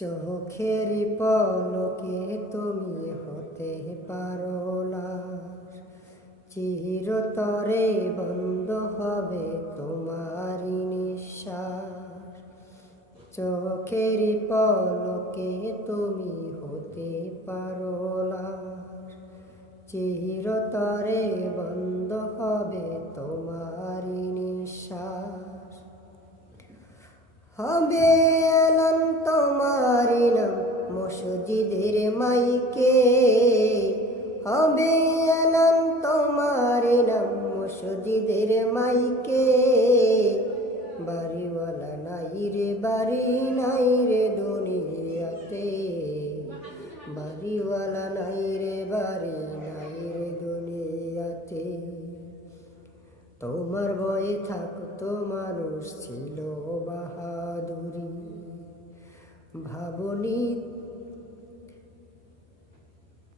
চোখের পলকে তুমি হতে পারো লাশ, চিরতরে বন্ধ হবে তোমারি নিঃশ্বাস। চোখের পলকে তুমি হতে পারো লাশ, চিরতরে বন্ধ হবে তোমারি নিঃশ্বাস। হবে এলান তোমারি নাম মসজিদের মাইকে, হবে এলান তোমারি নাম মসজিদের মাইকে। বাড়িওয়ালা নাই রে বাড়ি নাই রে দুনিয়াতে, বাড়িওয়ালা নাই রে বাড়ি নাই রে দুনিয়াতে। তোমার ভয়ে থাকতো মানুষ ছিল বাহাদুরি, ভাবনি